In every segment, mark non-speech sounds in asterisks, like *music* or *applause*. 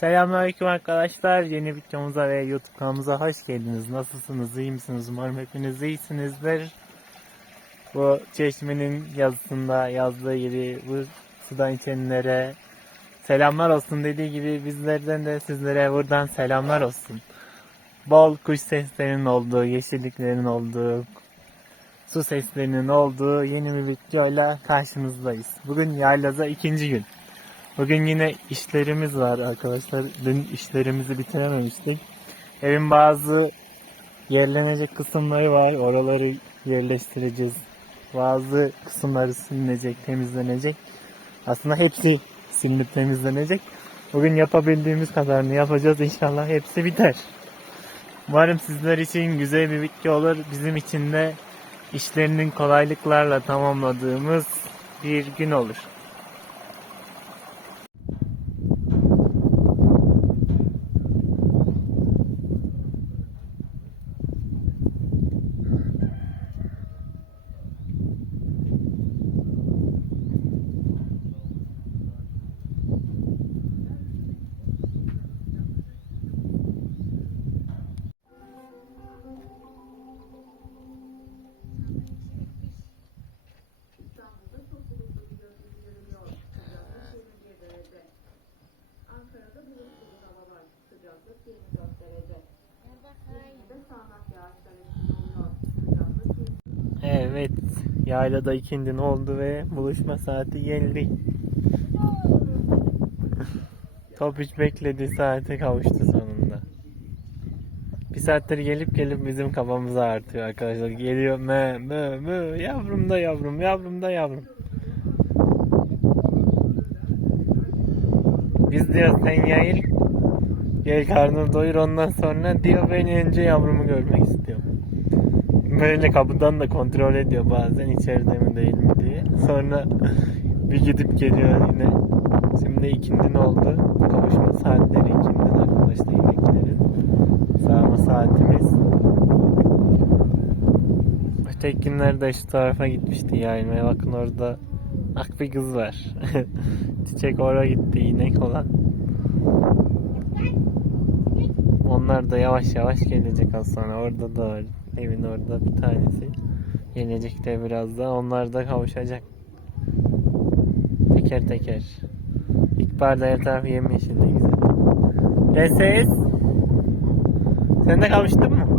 Selamünaleyküm arkadaşlar. Yeni videomuza ve YouTube kanalımıza hoş geldiniz. Nasılsınız? iyi misiniz? Umarım hepiniz iyisinizdir. Bu çeşmenin yazısında yazdığı gibi bu sudan içenlere selamlar olsun dediği gibi bizlerden de sizlere buradan selamlar olsun. Bol kuş seslerinin olduğu, yeşilliklerin olduğu, su seslerinin olduğu yeni bir videoyla karşınızdayız. Bugün yaylaza ikinci gün. Bugün yine işlerimiz var arkadaşlar. Dün işlerimizi bitirememiştik. Evin bazı yerlenecek kısımları var. Oraları yerleştireceğiz. Bazı kısımları silinecek, temizlenecek. Aslında hepsi silinip temizlenecek. Bugün yapabildiğimiz kadarını yapacağız. İnşallah hepsi biter. Umarım sizler için güzel bir video olur. Bizim için de işlerinin kolaylıklarla tamamladığımız bir gün olur. Yaylada ikindin oldu ve buluşma saati geldi. *laughs* Topiç beklediği saate kavuştu sonunda. Bir saattir gelip gelip bizim kafamıza artıyor arkadaşlar. Geliyor mö mö mö yavrum da yavrum yavrum da yavrum. Biz diyor sen yayıl gel karnını doyur ondan sonra diyor ben önce yavrumu görmek istiyorum. Böyle kapıdan da kontrol ediyor bazen içeride mi değil mi diye. Sonra *laughs* bir gidip geliyor yine. Şimdi ikindin oldu. Kavuşma saatleri ikindin arkadaşlar ineklerin. Sağma saatimiz. Öteki günlerde şu tarafa gitmişti yaymaya. Bakın orada ak bir kız var. *laughs* Çiçek oraya gitti inek olan. Onlar da yavaş yavaş gelecek az. Orada da var. Evin orada bir tanesi. Gelecek de biraz da. Onlar da kavuşacak. Teker teker. İlkbaharda her taraf yemyeşil ne güzel. Prenses. Sen de kavuştun mu?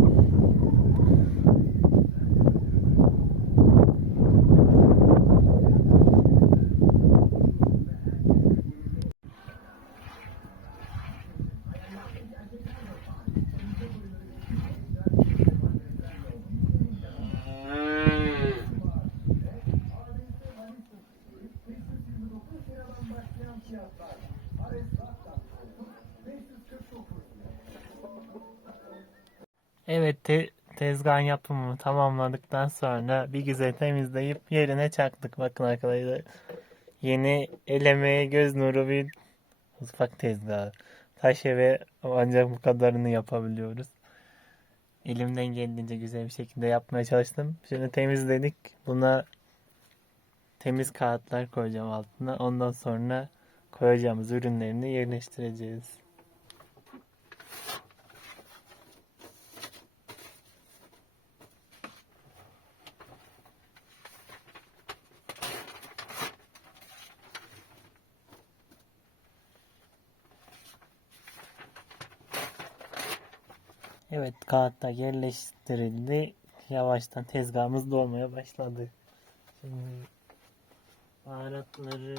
Evet te- tezgahın yapımını tamamladıktan sonra bir güzel temizleyip yerine çaktık. Bakın arkadaşlar yeni el emeği göz nuru bir mutfak tezgahı. Taş eve ancak bu kadarını yapabiliyoruz. Elimden geldiğince güzel bir şekilde yapmaya çalıştım. Şimdi temizledik. Buna temiz kağıtlar koyacağım altına. Ondan sonra koyacağımız ürünlerini yerleştireceğiz. Evet kağıtlar yerleştirildi. Yavaştan tezgahımız dolmaya başladı. Şimdi baharatları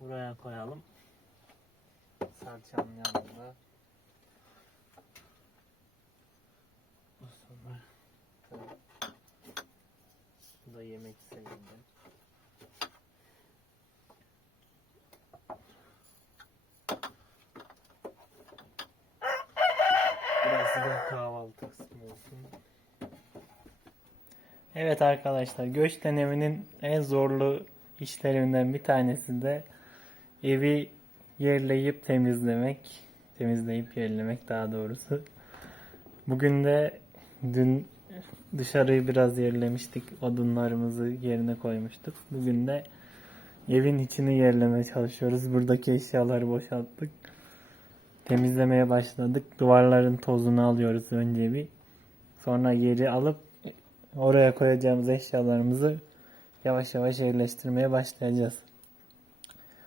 buraya koyalım. Salçanın yanında. Bu da yemek sayılır. Da kahvaltı kısmı olsun. Evet arkadaşlar göç döneminin en zorlu işlerinden bir tanesi de evi yerleyip temizlemek. Temizleyip yerlemek daha doğrusu. Bugün de dün dışarıyı biraz yerlemiştik. Odunlarımızı yerine koymuştuk. Bugün de evin içini yerlemeye çalışıyoruz. Buradaki eşyaları boşalttık. Temizlemeye başladık. Duvarların tozunu alıyoruz önce bir. Sonra geri alıp oraya koyacağımız eşyalarımızı yavaş yavaş yerleştirmeye başlayacağız.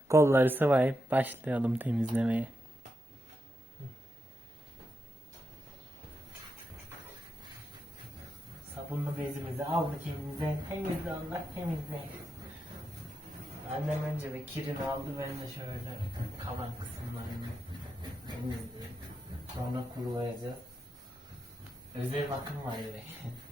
Kolları sıvayıp başlayalım temizlemeye. Sabunlu bezimizi aldık elimize. Temizle Allah temizle. Annem önce bir kirini aldı ben de şöyle kalan kısımlarını. Sonra kurulayacağız. Özel bakım var eve. *laughs*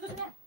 Vamos a cenar.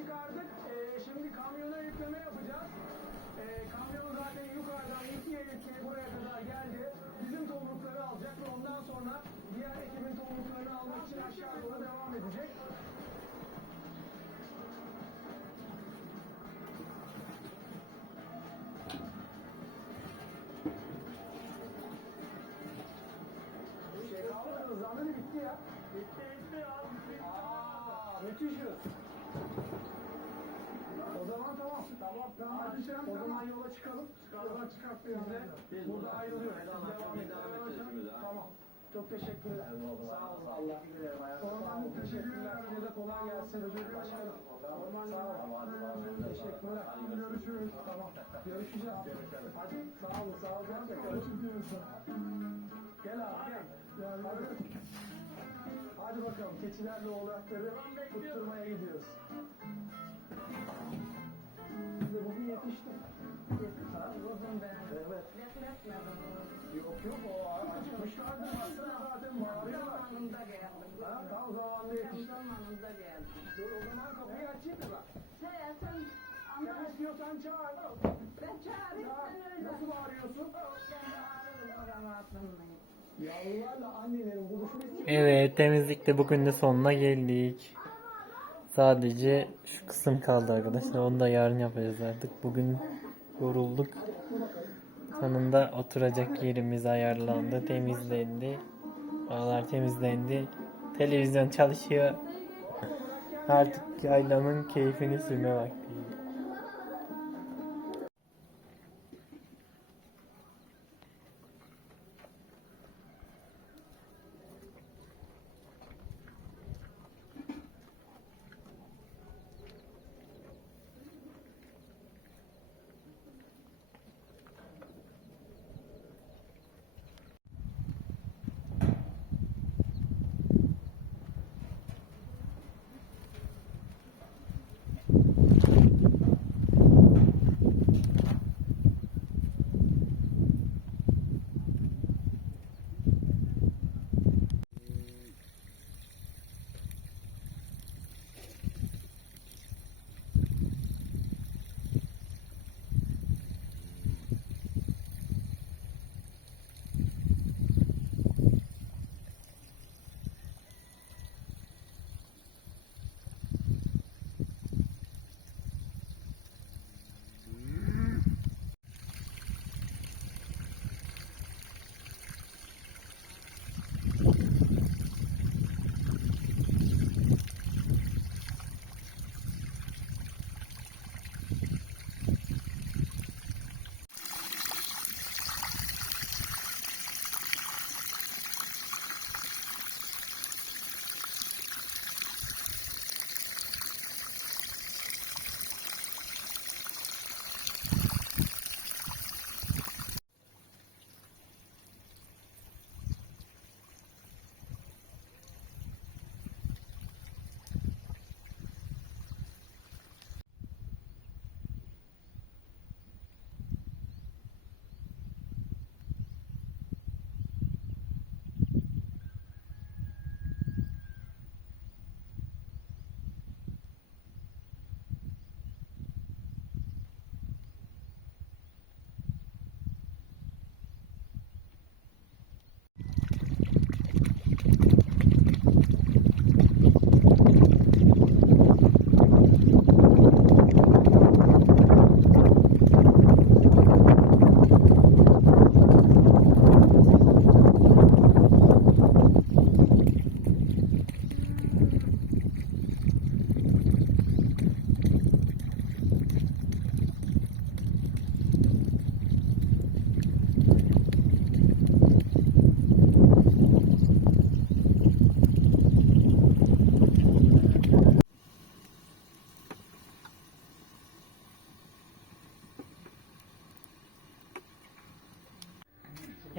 Çıkardık. Ee, şimdi kamyona yükleme yapacağız. Ee, kamyonu zaten yukarıdan ikiye tamam. Hadi sen o zaman yola çıkalım. Yola çıkarttığımızda burada ayrılıyoruz. Devam edelim. Tamam. Çok teşekkür ederim. Sağ olun. Allah. Orman teşekkürler. Size kolay gelsin. Başkanım. Sağ olun. Teşekkürler. Görüşürüz. Tamam. Görüşeceğiz. Hadi. Sağ olun. Sağ olun. Gerçekten. Gel abi gel. Hadi bakalım keçilerle oğlakları tutturmaya gidiyoruz. Yok yok o. Evet temizlikte bugün de sonuna geldik. Sadece şu kısım kaldı arkadaşlar. Onu da yarın yapacağız artık. Bugün yorulduk. Sonunda oturacak yerimiz ayarlandı. Temizlendi. Oralar temizlendi. Televizyon çalışıyor. Artık yaylanın keyfini sürme vakti.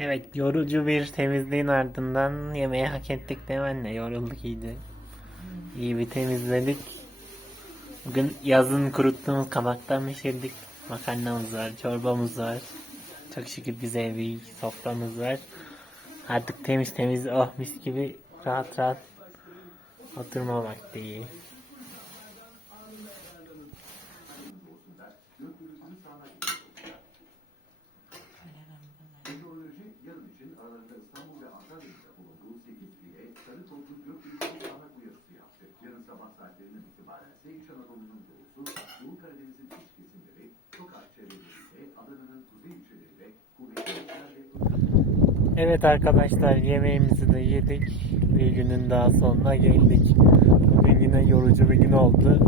Evet yorucu bir temizliğin ardından yemeği hak ettik anne? Yorulduk iyiydi. İyi bir temizledik. Bugün yazın kuruttuğumuz kabaktan pişirdik. Makarnamız var, çorbamız var. Çok şükür güzel bir soframız var. Artık temiz temiz oh mis gibi rahat rahat oturma vakti. Evet arkadaşlar yemeğimizi de yedik. Bir günün daha sonuna geldik. Bugün yine yorucu bir gün oldu.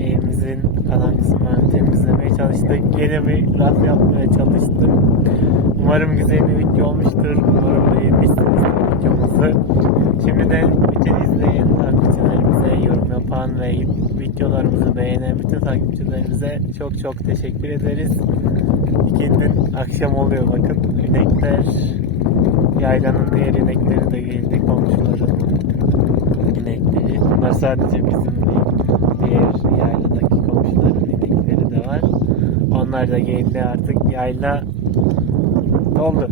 Evimizin kalan kısımlarını temizlemeye çalıştık. Yine bir raf yapmaya çalıştım. Umarım güzel bir video olmuştur. Umarım beğenmişsiniz videomuzu. Şimdi de bütün izleyen takipçilerimize, yorum yapan ve videolarımızı beğenen bütün takipçilerimize çok çok teşekkür ederiz. İkindin akşam oluyor bakın. İnekler Yaylanın diğer inekleri de geldi komşuların inekleri. Bunlar sadece bizim değil. Diğer yayladaki komşuların inekleri de var. Onlar da geldi artık yayla doldu.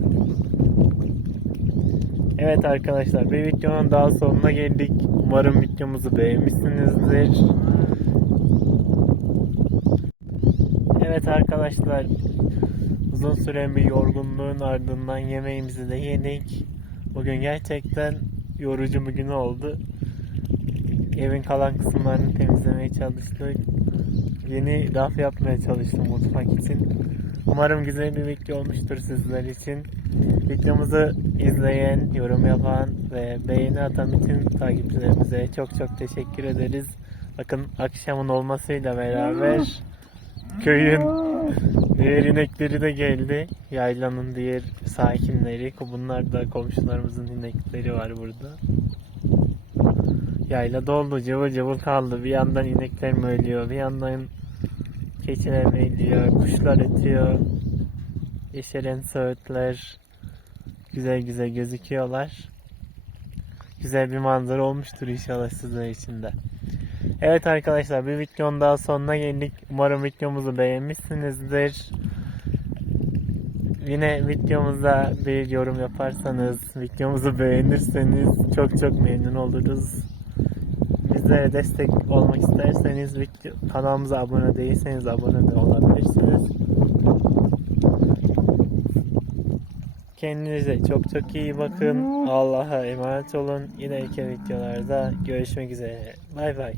Evet arkadaşlar bir videonun daha sonuna geldik. Umarım videomuzu beğenmişsinizdir. Evet arkadaşlar Uzun süren bir yorgunluğun ardından yemeğimizi de yedik. Bugün gerçekten yorucu bir gün oldu. Evin kalan kısımlarını temizlemeye çalıştık. Yeni raf yapmaya çalıştım mutfak için. Umarım güzel bir video olmuştur sizler için. Videomuzu izleyen, yorum yapan ve beğeni atan bütün takipçilerimize çok çok teşekkür ederiz. Bakın akşamın olmasıyla beraber köyün diğer inekleri de geldi. Yaylanın diğer sakinleri. Bunlar da komşularımızın inekleri var burada. Yayla doldu cıvıl cıvıl kaldı. Bir yandan inekler mi ölüyor, bir yandan keçiler mi ölüyor, kuşlar ötüyor. Yeşeren söğütler güzel güzel gözüküyorlar. Güzel bir manzara olmuştur inşallah sizler için de. Evet arkadaşlar bir videonun daha sonuna geldik. Umarım videomuzu beğenmişsinizdir. Yine videomuza bir yorum yaparsanız, videomuzu beğenirseniz çok çok memnun oluruz. Bizlere destek olmak isterseniz kanalımıza abone değilseniz abone de olabilirsiniz. Kendinize çok çok iyi bakın. Allah'a emanet olun. Yine iki videolarda görüşmek üzere. Bay bay.